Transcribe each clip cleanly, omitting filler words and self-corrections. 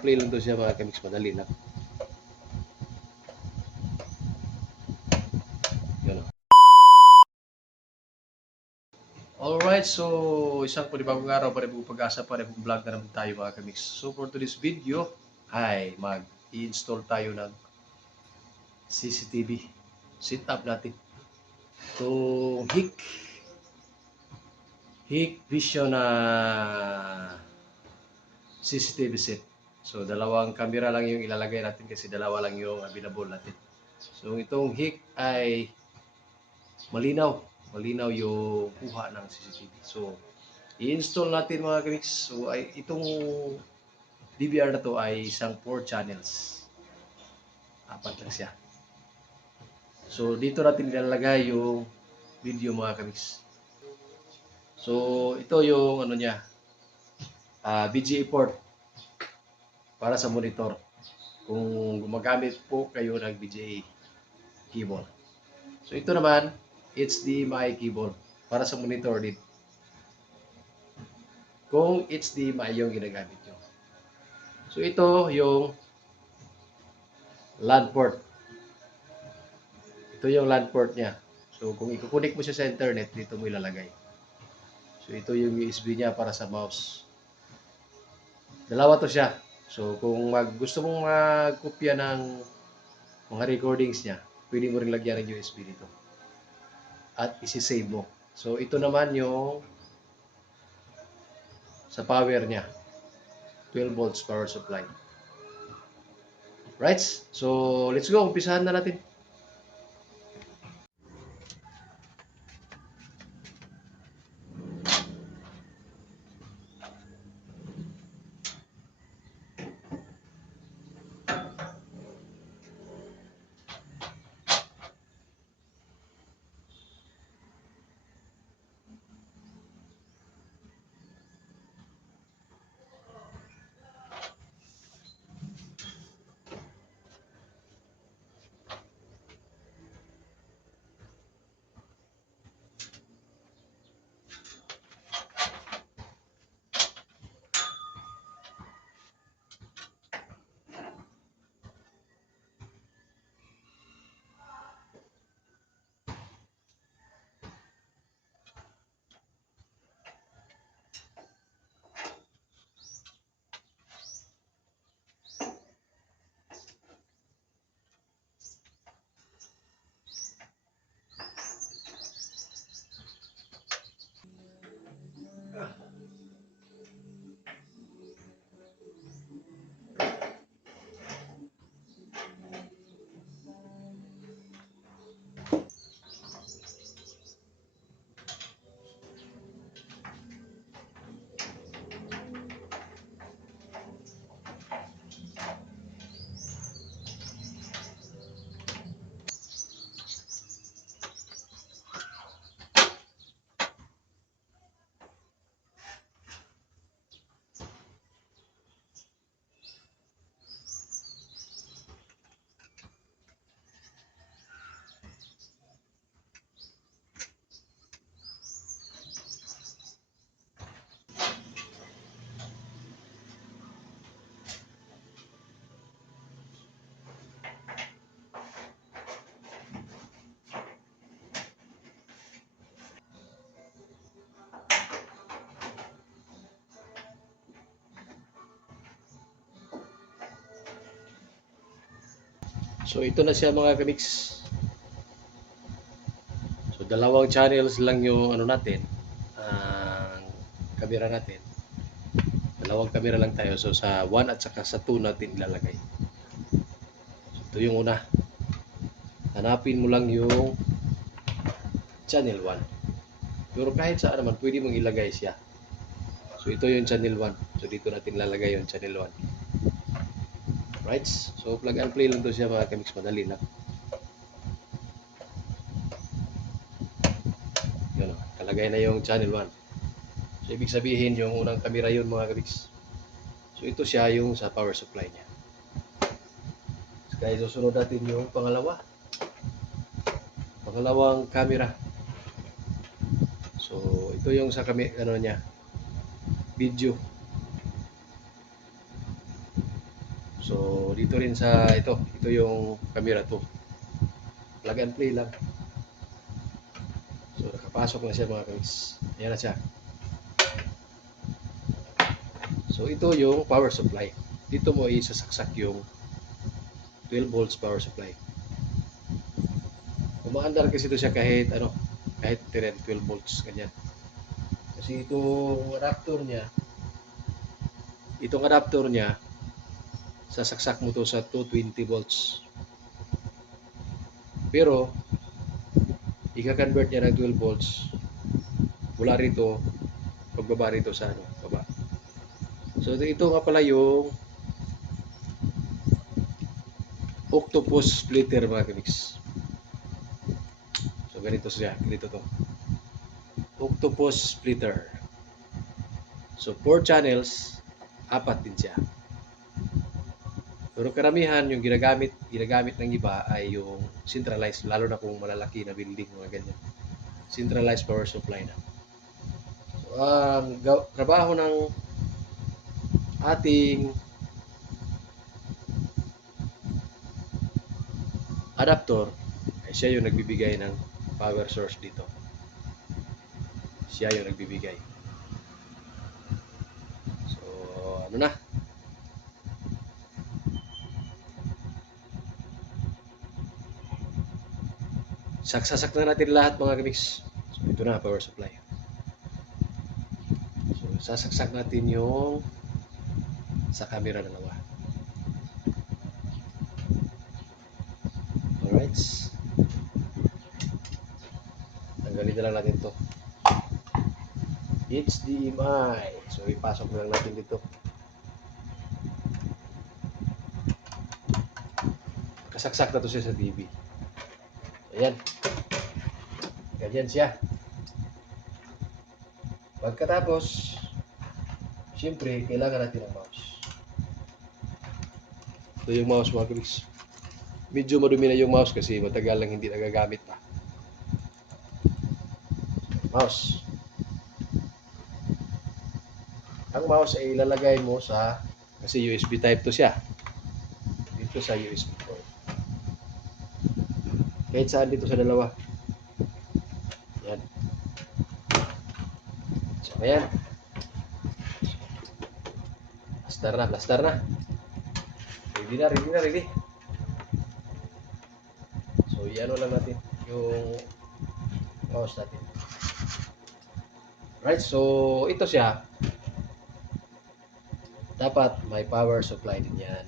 Play lang to siya mga kamix, madali lang. Yun o. Alright, so isang panibagong araw, panibagong pag-asa, panibagong vlog na naman tayo mga kamix. So for today's video ay mag-i-install tayo ng CCTV setup natin. Itong Hikvision na CCTV set. So dalawang camera lang yung ilalagay natin kasi dalawa lang yung available natin. So itong Hik ay malinaw yung kuha ng CCTV. So i-install natin mga kamix. So ay itong DVR na to ay isang 4 channels. Apat lang siya. So dito natin ilalagay yung video mga kamix. So ito yung ano niya, VGA port para sa monitor. Kung gumagamit po kayo ng VGA cable. So ito naman, HDMI cable para sa monitor din. Kung HDMI yung ginagamit nyo. So ito yung LAN port. Ito yung LAN port niya. So kung ikukunik mo siya sa internet, dito mo ilalagay. So ito yung USB niya para sa mouse. Dalawa to siya. So kung gusto mong magkopya ng mga recordings niya, pwede mo rin lagyan ng USB dito. At isi-save mo. So ito naman yung sa power niya. 12 volts power supply. Right? So let's go. Umpisahan na natin. So ito na siya mga kamix. So dalawang channels lang yung ano natin, ang camera natin. Dalawang camera lang tayo. So sa 1 at saka sa 2 natin ilalagay. So ito yung una. Hanapin mo lang yung channel 1. Pero kahit saan naman pwede mong ilagay siya. So ito yung channel 1. So dito natin ilalagay yung channel 1. Right? So plug and play lang to siya mga kamix, madali lang. Yun, kalagay na yung channel 1. So ibig sabihin yung unang camera yun mga kamix. So ito siya yung sa power supply niya. So kaya susunod natin yung pangalawang camera. So ito yung sa ano niya, video. So, dito rin sa ito yung camera to. Plug and play lang. So, nakapasok na siya mga kamiks. Ayan na siya. So, ito yung power supply. Dito mo isasaksak yung 12 volts power supply. Umaandar kasi ito siya kahit 12 volts ganyan. Kasi itong adapter niya sasaksak mo to sa 220 volts. Pero ika-convert niya ng 12 volts mula rito pagbaba rito sa baba. So ito nga pala yung octopus splitter mga kamiks. So ganito to. Octopus splitter. So 4 channels, 4 din siya. Pero karamihan yung ginagamit ng iba ay yung centralized, lalo na kung malalaki na building mga ganyan. Centralized power supply na. So, ang trabaho ng ating adapter ay siya yung nagbibigay ng power source dito. Siya yung nagbibigay. So, ano na? Saksasak na natin lahat mga kamiks. So, ito na power supply. So, sasaksak natin yung sa camera dalawa. Alright. Tanggalin na lang natin to. HDMI. So, ipasok na lang natin dito. Kasaksak na to siya sa TV. Ayan. Ganyan siya. Pagkatapos, siyempre, kailangan natin ng mouse. Ito yung mouse mga kamiks. Medyo madumi na yung mouse kasi matagal lang hindi nagagamit pa. Mouse. Ang mouse ay ilalagay mo kasi USB type to siya. Dito sa USB port. Kahit saan dito sa dalawa. Yan. So, ayan. Blaster na. Ready. So, iano lang natin yung mouse natin. Right, so ito siya. Dapat may power supply din yan.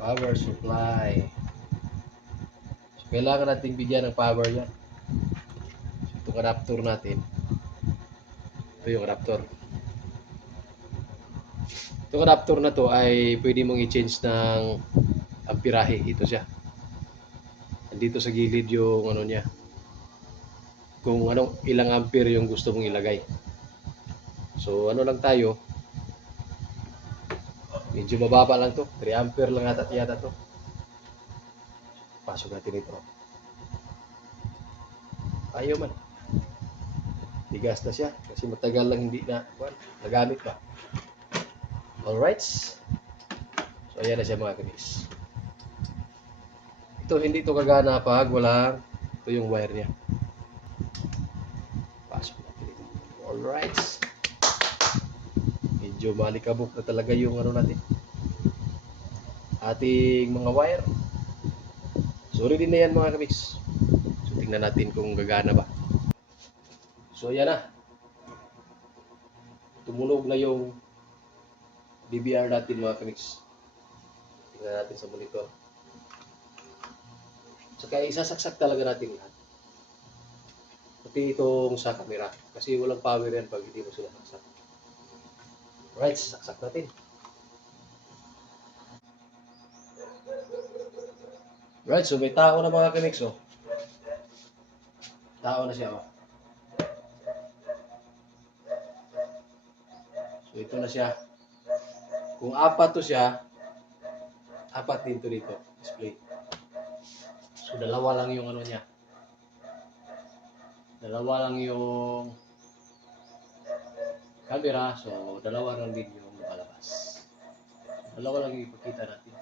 Power supply. So, kailangan nating bigyan ng power yan. So, itong adapter natin. Ito yung adapter. Itong adapter na to ay pwede mong i-change ng amperahe. Ito siya. Andito sa gilid yung niya. Kung ilang ampere yung gusto mong ilagay. So lang tayo. Medyo mababa lang to. 3 ampere lang yata to. Pasok natin ito. Ayaw man. Tigas na siya kasi matagal lang hindi nagamit pa. Alright. So ayan na siya mga kamiks. Ito hindi to kagana pag ito yung wire niya. Pasok natin ito. Alright. Medyo malikabok na talaga yung natin. Ating mga wire. So ready na yan mga kamiks. So tingnan natin kung gagana ba. So ayan na. Tumunog na yung DVR natin mga kamiks. Tingnan natin sa monitor. So kaya isasaksak talaga natin lahat. Pati itong sa camera. Kasi walang power yan pag hindi mo sila saksak. Right, saksak natin. Right, so may tao na mga kamiks oh. Tao na siya oh. So ito na siya. Kung 4 to siya, 4 din to dito, display. So dalawa lang yung niya. Dalawa lang yung camera, so dalawa lang din yung nakalabas. taas. Dalawa lang yung ipakita natin.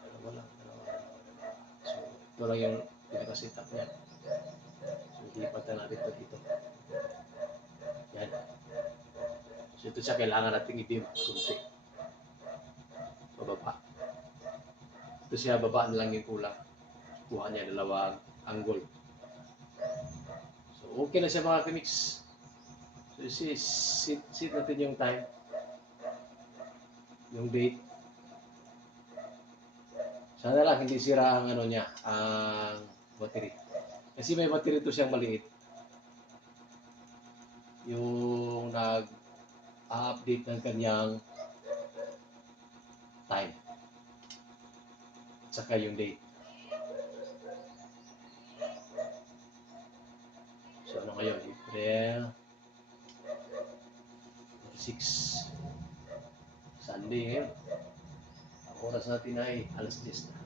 Dalawa. So, ito lang yung pinaka-setup niya. So, ipatan natin ito dito. Yan. So, ito siya kailangan natin i-dim kunti. Bababa. Ito siya, baba na lang yung kulang. Kuha niya dalawang angle. So, okay na siya mga kamix. So, sit natin yung time. Yung date. Sana lang hindi sira ang ano niya, ang battery. Kasi may battery to siyang maliit. Yung nag-update ng kanyang time. At saka yung date. So ano ngayon? April 6. Sunday ngayon. Ang oras natin ay alas 10 na.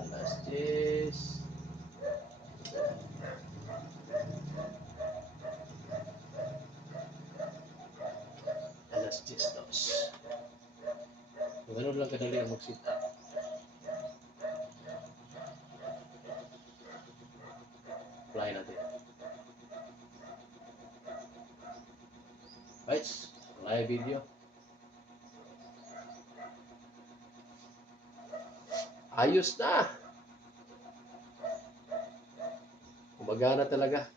Alas 10. Alas 10 dos. So, ganun lang kadali ang mag-sit up. Apply natin. Right, live video. Ayos na! Gumagana talaga.